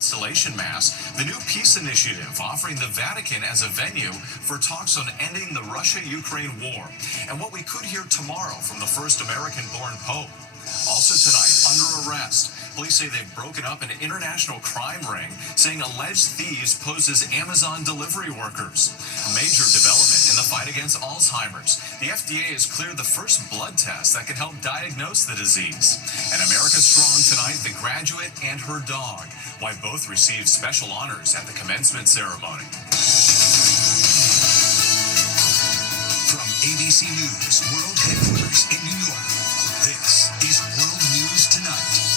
Installation Mass, the new peace initiative offering the Vatican as a venue for talks on ending the Russia-Ukraine war, and what we could hear tomorrow from the first American-born Pope. Also tonight, under arrest, police say they've broken up an international crime ring, saying alleged thieves pose as Amazon delivery workers. A major development in the fight against Alzheimer's. The FDA has cleared the first blood test that can help diagnose the disease. And America Strong tonight, the graduate and her dog, why both received special honors at the commencement ceremony. From ABC News World Headquarters in New York, this is World News Tonight.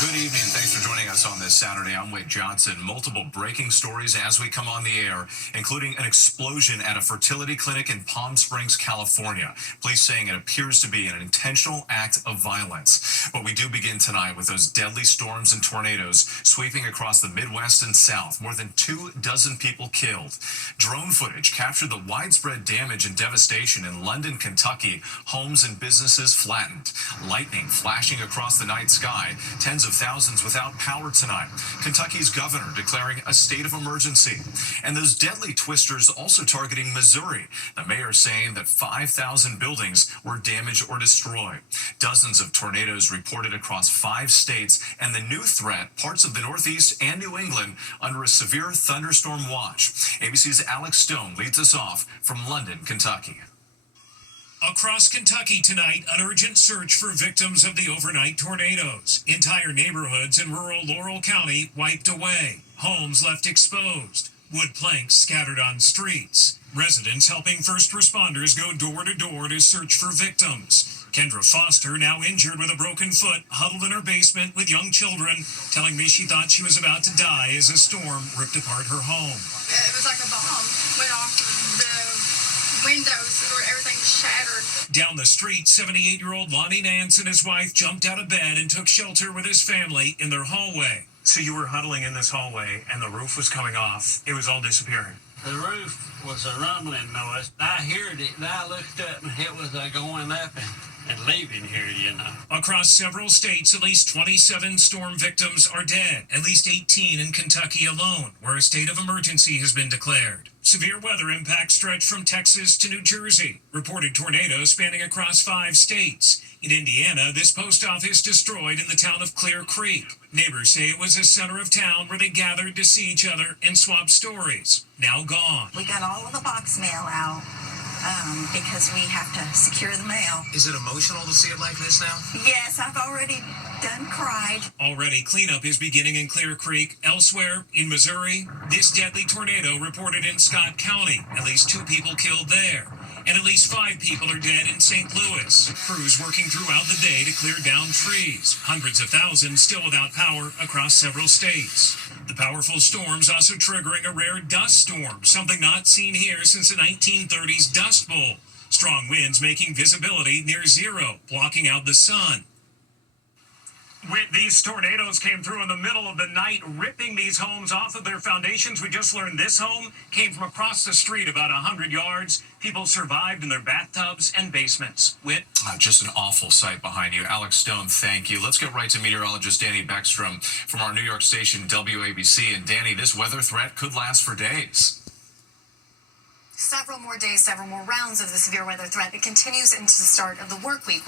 Good evening. Thanks for joining us on this Saturday. I'm Wade Johnson. Multiple breaking stories as we come on the air, including an explosion at a fertility clinic in Palm Springs, California. Police saying it appears to be an intentional act of violence. But we do begin tonight with those deadly storms and tornadoes sweeping across the Midwest and South. More than 24 people killed. Drone footage captured the widespread damage and devastation in London, Kentucky. Homes and businesses flattened. Lightning flashing across the night sky. Tens of thousands without power tonight. Kentucky's governor declaring a state of emergency. And those deadly twisters also targeting Missouri. The mayor saying that 5,000 buildings were damaged or destroyed. Dozens of tornadoes reported across 5 states, and the new threat, parts of the Northeast and New England under a severe thunderstorm watch. ABC's Alex Stone leads us off from London, Kentucky. Across Kentucky tonight, an urgent search for victims of the overnight tornadoes. Entire neighborhoods in rural Laurel County wiped away. Homes left exposed. Wood planks scattered on streets. Residents helping first responders go door to door to search for victims. Kendra Foster, now injured with a broken foot, huddled in her basement with young children, telling me she thought she was about to die as a storm ripped apart her home. It was like a bomb went off the windows where everything shattered. Down the street, 78-year-old Lonnie Nance and his wife jumped out of bed and took shelter with his family in their hallway. So you were huddling in this hallway and the roof was coming off. It was all disappearing. The roof was a rumbling noise. I heard it and I looked up and it was going up and leaving here, you know. Across several states, at least 27 storm victims are dead. At least 18 in Kentucky alone, where a state of emergency has been declared. Severe weather impacts stretch from Texas to New Jersey. Reported tornadoes spanning across 5 states. In Indiana, this post office destroyed in the town of Clear Creek. Neighbors say it was a center of town where they gathered to see each other and swap stories. Now gone. We got all of the box mail out because we have to secure the mail. Is it emotional to see it like this now? Yes, I've already cried. Already, cleanup is beginning in Clear Creek. Elsewhere, in Missouri, this deadly tornado reported in Scott County. At least 2 people killed there. And at least 5 people are dead in St. Louis. Crews working throughout the day to clear down trees. Hundreds of thousands still without power across several states. The powerful storms also triggering a rare dust storm, something not seen here since the 1930s Dust Bowl. Strong winds making visibility near zero, blocking out the sun. These tornadoes came through in the middle of the night, ripping these homes off of their foundations. We just learned this home came from across the street about 100 yards. People survived in their bathtubs and basements. Whit? Just an awful sight behind you. Alex Stone, thank you. Let's get right to meteorologist Danny Beckstrom from our New York station WABC. And Danny, this weather threat could last for days. Several more days, several more rounds of the severe weather threat that continues into the start of the work week.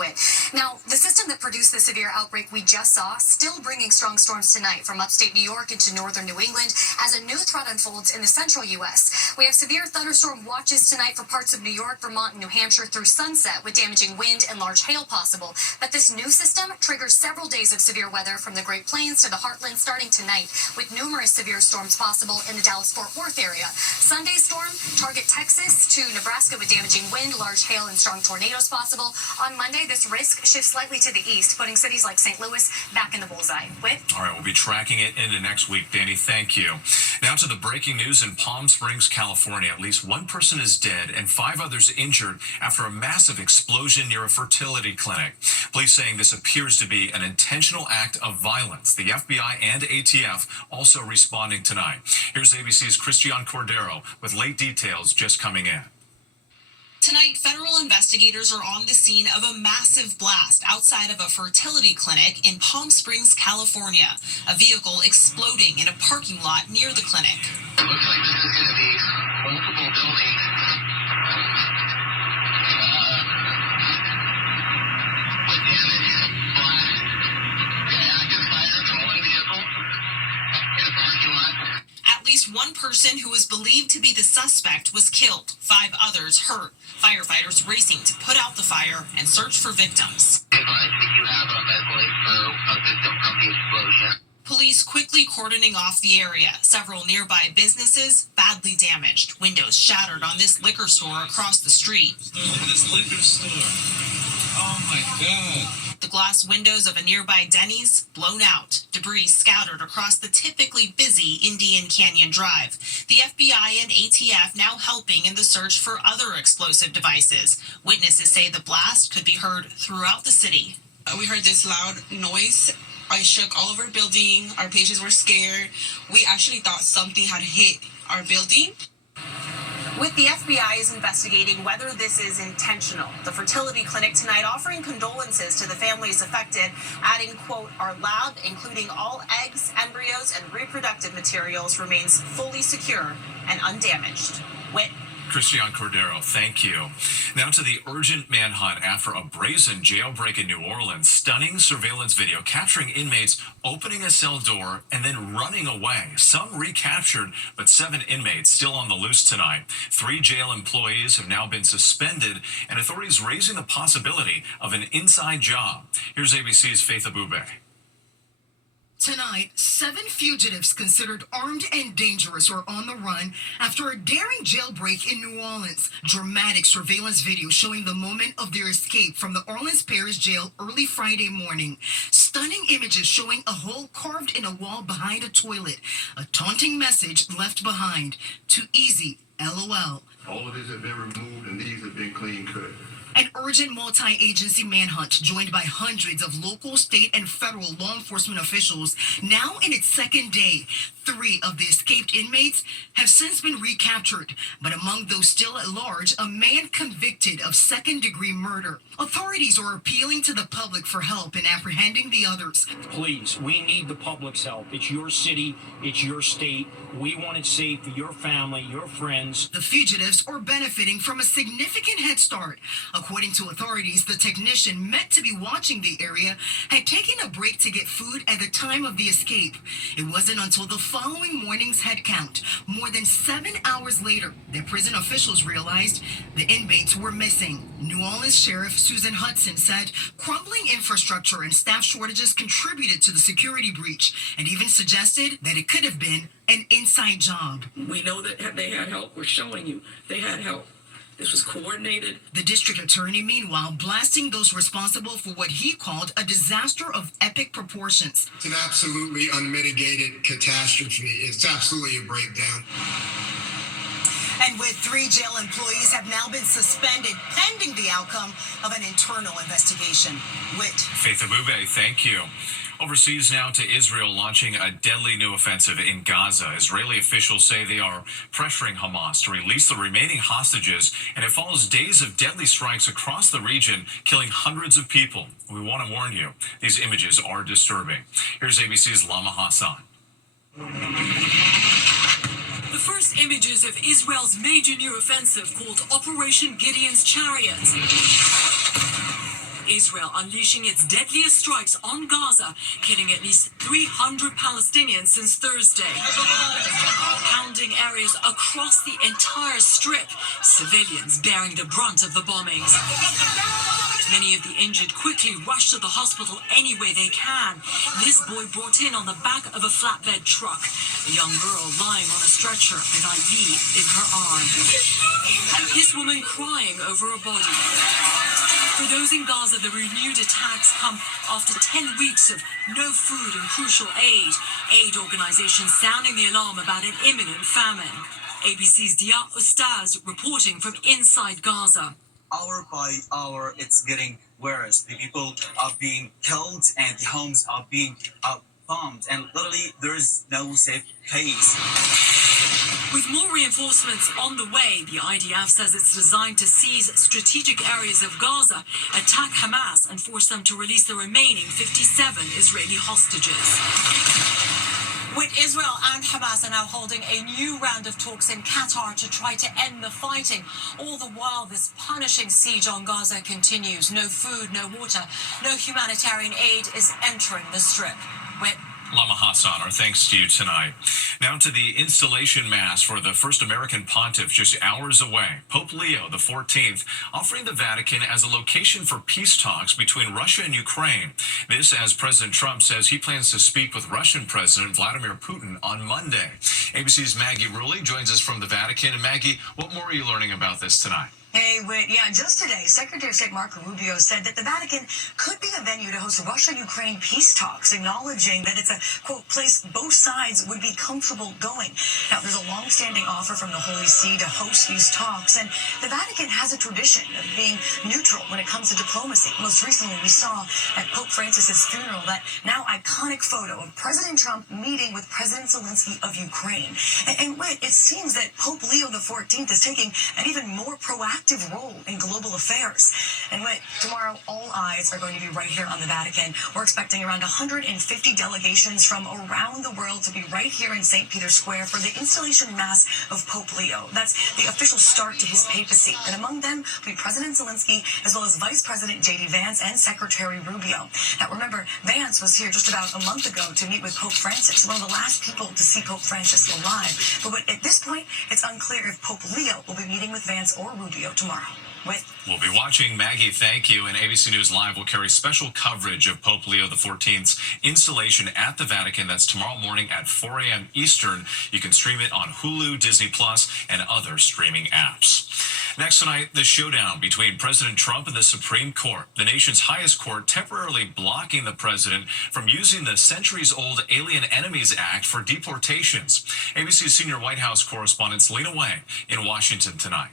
Now, the system that produced the severe outbreak we just saw still bringing strong storms tonight from upstate New York into northern New England as a new threat unfolds in the central U.S. We have severe thunderstorm watches tonight for parts of New York, Vermont, and New Hampshire through sunset with damaging wind and large hail possible. But this new system triggers several days of severe weather from the Great Plains to the Heartland starting tonight with numerous severe storms possible in the Dallas-Fort Worth area. Sunday's storm target Texas to Nebraska with damaging wind, large hail, and strong tornadoes possible. On Monday, this risk shifts slightly to the east, putting cities like St. Louis back in the bullseye. Whit? All right, we'll be tracking it into next week, Danny. Thank you. Now to the breaking news in Palm Springs, California. At least 1 person is dead and 5 others injured after a massive explosion near a fertility clinic. Police saying this appears to be an intentional act of violence. The FBI and ATF also responding tonight. Here's ABC's Christian Cordero with late details just coming in. Tonight, federal investigators are on the scene of a massive blast outside of a fertility clinic in Palm Springs, California. A vehicle exploding in a parking lot near the clinic. It looks like this is going to be multiple buildings. With damage, blast. Active fire from one vehicle in a parking lot. At least one person who was believed to be the suspect was killed, 5 others hurt. Firefighters racing to put out the fire and search for victims. If you have a medical aid for a victim from the explosion. Police quickly cordoning off the area. Several nearby businesses badly damaged. Windows shattered on this liquor store across the street. Look at this liquor store. Oh my God. The glass windows of a nearby Denny's blown out. Debris scattered across the typically busy Indian Canyon Drive. The FBI and ATF now helping in the search for other explosive devices. Witnesses say the blast could be heard throughout the city. We heard this loud noise. I shook all over the building. Our patients were scared. We actually thought something had hit our building. With the FBI is investigating whether this is intentional. The fertility clinic tonight offering condolences to the families affected, adding, quote, our lab, including all eggs, embryos, and reproductive materials, remains fully secure and undamaged. Whit. Christian Cordero, thank you. Now to the urgent manhunt after a brazen jailbreak in New Orleans. Stunning surveillance video capturing inmates opening a cell door and then running away. Some recaptured, but 7 inmates still on the loose tonight. 3 jail employees have now been suspended, and authorities raising the possibility of an inside job. Here's ABC's Faith Abube. Tonight, 7 fugitives considered armed and dangerous are on the run after a daring jailbreak in New Orleans. Dramatic surveillance video showing the moment of their escape from the Orleans Parish Jail early Friday morning. Stunning images showing a hole carved in a wall behind a toilet. A taunting message left behind. Too easy, LOL. All of this has been removed and these have been clean cut. An urgent multi-agency manhunt joined by hundreds of local, state, and federal law enforcement officials now in its second day. 3 of the escaped inmates have since been recaptured, but among those still at large, a man convicted of second-degree murder. Authorities are appealing to the public for help in apprehending the others. Please, we need the public's help. It's your city, it's your state. We want it safe for your family, your friends. The fugitives are benefiting from a significant head start. According to authorities, the technician meant to be watching the area had taken a break to get food at the time of the escape. It wasn't until the following morning's head count, more than 7 hours later, that prison officials realized the inmates were missing. New Orleans Sheriff Susan Hudson said crumbling infrastructure and staff shortages contributed to the security breach and even suggested that it could have been an inside job. We know that they had help. We're showing you they had help. This was coordinated. The district attorney, meanwhile, blasting those responsible for what he called a disaster of epic proportions. It's an absolutely unmitigated catastrophe. It's absolutely a breakdown. And with 3 jail employees have now been suspended pending the outcome of an internal investigation. Whit. Faith Abube, thank you. Overseas now to Israel, launching a deadly new offensive in Gaza. Israeli officials say they are pressuring Hamas to release the remaining hostages, and it follows days of deadly strikes across the region, killing hundreds of people. We want to warn you, these images are disturbing. Here's ABC's Lama Hassan. The first images of Israel's major new offensive called Operation Gideon's Chariot. Israel unleashing its deadliest strikes on Gaza, killing at least 300 Palestinians since Thursday. Pounding areas across the entire strip, civilians bearing the brunt of the bombings. Many of the injured quickly rush to the hospital any way they can. This boy brought in on the back of a flatbed truck. A young girl lying on a stretcher, an IV in her arm. This woman crying over a body. For those in Gaza, the renewed attacks come after 10 weeks of no food and crucial aid. Aid organizations sounding the alarm about an imminent famine. ABC's Dia Ustaz reporting from inside Gaza. Hour by hour, it's getting worse. The people are being killed and the homes are being bombed. And literally, there is no safe place. With more reinforcements on the way, the IDF says it's designed to seize strategic areas of Gaza, attack Hamas, and force them to release the remaining 57 Israeli hostages. With Israel and Hamas are now holding a new round of talks in Qatar to try to end the fighting. All the while, this punishing siege on Gaza continues. No food, no water, no humanitarian aid is entering the Strip. Lama Hassan, our thanks to you tonight. Now to the installation mass for the first American pontiff just hours away. Pope Leo XIV offering the Vatican as a location for peace talks between Russia and Ukraine. This as President Trump says he plans to speak with Russian President Vladimir Putin on Monday. ABC's Maggie Rulli joins us from the Vatican. And Maggie, what more are you learning about this tonight? Hey, Whit. Yeah, just today, Secretary of State Marco Rubio said that the Vatican could be a venue to host Russia-Ukraine peace talks, acknowledging that it's a, quote, place both sides would be comfortable going. Now, there's a long-standing offer from the Holy See to host these talks, and the Vatican has a tradition of being neutral when it comes to diplomacy. Most recently, we saw at Pope Francis's funeral that now iconic photo of President Trump meeting with President Zelensky of Ukraine. And Whit, it seems that Pope Leo XIV is taking an even more proactive role in global affairs. And tomorrow, all eyes are going to be right here on the Vatican. We're expecting around 150 delegations from around the world to be right here in St. Peter's Square for the installation mass of Pope Leo. That's the official start to his papacy. And among them will be President Zelensky, as well as Vice President J.D. Vance and Secretary Rubio. Now, remember, Vance was here just about a month ago to meet with Pope Francis, one of the last people to see Pope Francis alive. But at this point, it's unclear if Pope Leo will be meeting with Vance or Rubio tomorrow. We'll be watching. Maggie, thank you. And ABC News Live will carry special coverage of Pope Leo XIV's installation at the Vatican. That's tomorrow morning at 4 a.m. Eastern. You can stream it on Hulu, Disney Plus, and other streaming apps. Next tonight, the showdown between President Trump and the Supreme Court, the nation's highest court temporarily blocking the president from using the centuries-old Alien Enemies Act for deportations. ABC's senior White House correspondent Selena Wang in Washington tonight.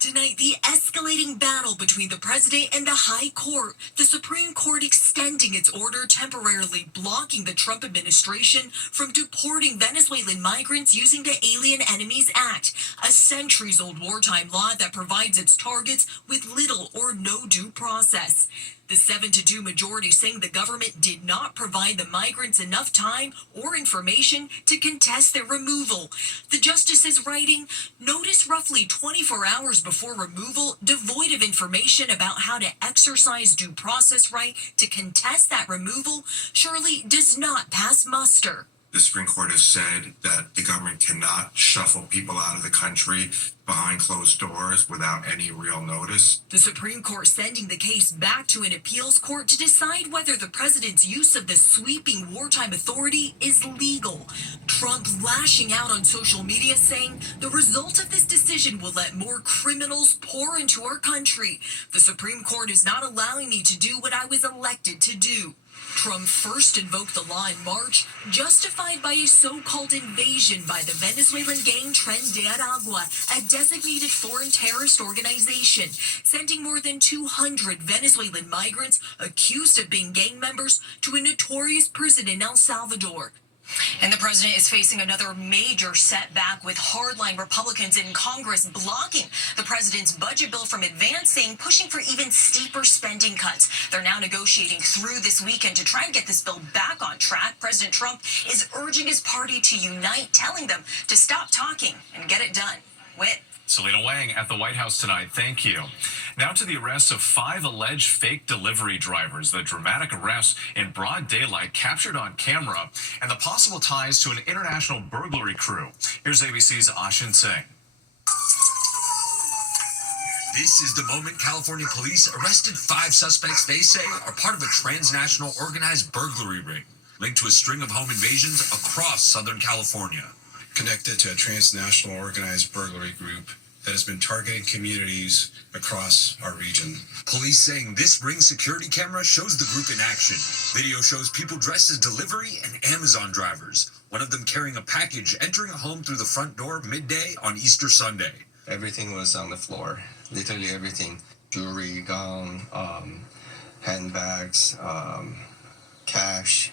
Tonight, the escalating battle between the president and the high court, the Supreme Court extending its order temporarily blocking the Trump administration from deporting Venezuelan migrants using the Alien Enemies Act, a centuries-old wartime law that provides its targets with little or no due process. The 7-2 majority saying the government did not provide the migrants enough time or information to contest their removal. The justices writing, notice roughly 24 hours before removal, devoid of information about how to exercise due process right to contest that removal, surely does not pass muster. The Supreme Court has said that the government cannot shuffle people out of the country behind closed doors without any real notice. The Supreme Court sending the case back to an appeals court to decide whether the president's use of the sweeping wartime authority is legal. Trump lashing out on social media saying the result of this decision will let more criminals pour into our country. The Supreme Court is not allowing me to do what I was elected to do. Trump first invoked the law in March, justified by a so-called invasion by the Venezuelan gang Tren de Aragua, a designated foreign terrorist organization, sending more than 200 Venezuelan migrants accused of being gang members to a notorious prison in El Salvador. And the president is facing another major setback with hardline Republicans in Congress blocking the president's budget bill from advancing, pushing for even steeper spending cuts. They're now negotiating through this weekend to try and get this bill back on track. President Trump is urging his party to unite, telling them to stop talking and get it done. Selena Wang at the White House tonight. Thank you. Now to the arrest of 5 alleged fake delivery drivers. The dramatic arrests in broad daylight captured on camera and the possible ties to an international burglary crew. Here's ABC's Ashin Singh. This is the moment California police arrested 5 suspects they say are part of a transnational organized burglary ring linked to a string of home invasions across Southern California. Connected to a transnational organized burglary group that has been targeting communities across our region. Police saying this ring security camera shows the group in action. Video shows people dressed as delivery and Amazon drivers, one of them carrying a package entering a home through the front door midday on Easter Sunday. Everything was on the floor, literally everything. Jewelry, gown, handbags, cash,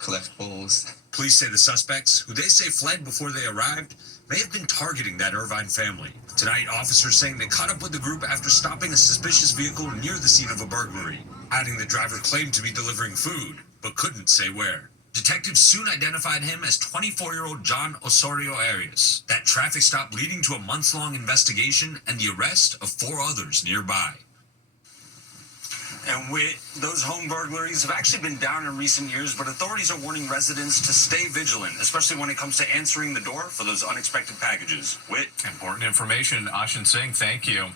collectibles. Police say the suspects, who they say fled before they arrived, may have been targeting that Irvine family. Tonight, officers saying they caught up with the group after stopping a suspicious vehicle near the scene of a burglary, adding the driver claimed to be delivering food, but couldn't say where. Detectives soon identified him as 24-year-old John Osorio Arias. That traffic stop leading to a months-long investigation and the arrest of 4 others nearby. And those home burglaries have actually been down in recent years, but authorities are warning residents to stay vigilant, especially when it comes to answering the door for those unexpected packages. Important information. Ashin Singh, thank you.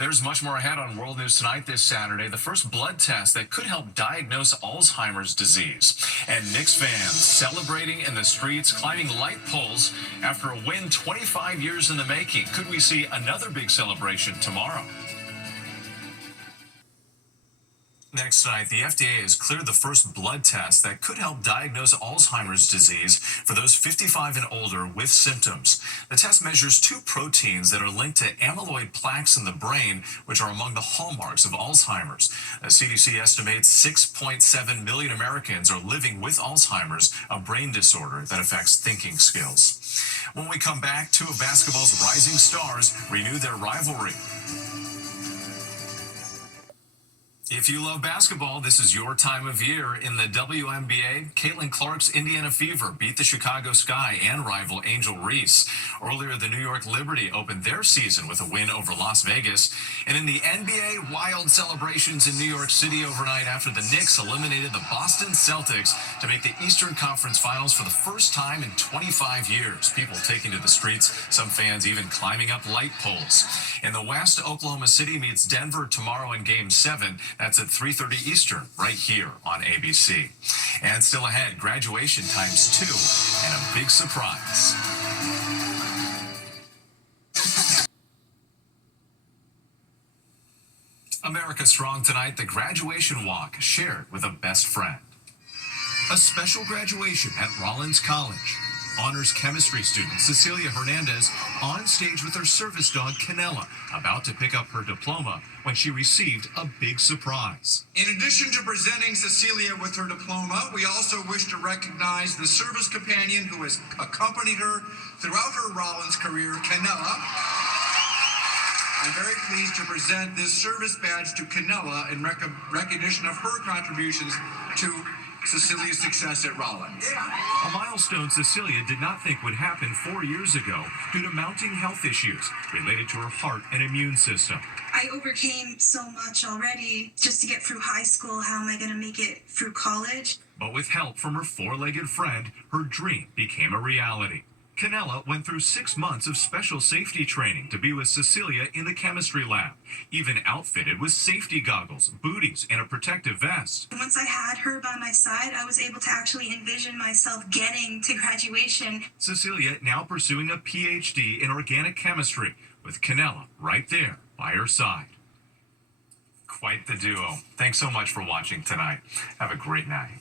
There's much more ahead on World News Tonight this Saturday. The first blood test that could help diagnose Alzheimer's disease. And Knicks fans celebrating in the streets, climbing light poles after a win 25 years in the making. Could we see another big celebration tomorrow? Next tonight, the FDA has cleared the first blood test that could help diagnose Alzheimer's disease for those 55 and older with symptoms. The test measures 2 proteins that are linked to amyloid plaques in the brain, which are among the hallmarks of Alzheimer's. The CDC estimates 6.7 million Americans are living with Alzheimer's, a brain disorder that affects thinking skills. When we come back, 2 of basketball's rising stars renew their rivalry. If you love basketball, this is your time of year. In the WNBA, Caitlin Clark's Indiana Fever beat the Chicago Sky and rival Angel Reese. Earlier, the New York Liberty opened their season with a win over Las Vegas. And in the NBA, wild celebrations in New York City overnight after the Knicks eliminated the Boston Celtics to make the Eastern Conference Finals for the first time in 25 years. People taking to the streets, some fans even climbing up light poles. In the West, Oklahoma City meets Denver tomorrow in Game 7. That's at 3:30 Eastern, right here on ABC. And still ahead, graduation ×2 and a big surprise. America Strong tonight, the graduation walk shared with a best friend. A special graduation at Rollins College. Honors chemistry student Cecilia Hernandez on stage with her service dog Canella, about to pick up her diploma when she received a big surprise. In addition to presenting Cecilia with her diploma, we also wish to recognize the service companion who has accompanied her throughout her Rollins career, Canella. I'm very pleased to present this service badge to Canella in recognition of her contributions to Cecilia's success at Rollins. A milestone Cecilia did not think would happen 4 years ago due to mounting health issues related to her heart and immune system. I overcame so much already just to get through high school. How am I going to make it through college? But with help from her 4-legged friend, her dream became a reality. Canella went through 6 months of special safety training to be with Cecilia in the chemistry lab, even outfitted with safety goggles, booties, and a protective vest. Once I had her by my side, I was able to actually envision myself getting to graduation. Cecilia now pursuing a PhD in organic chemistry, with Canella right there by her side. Quite the duo. Thanks so much for watching tonight. Have a great night.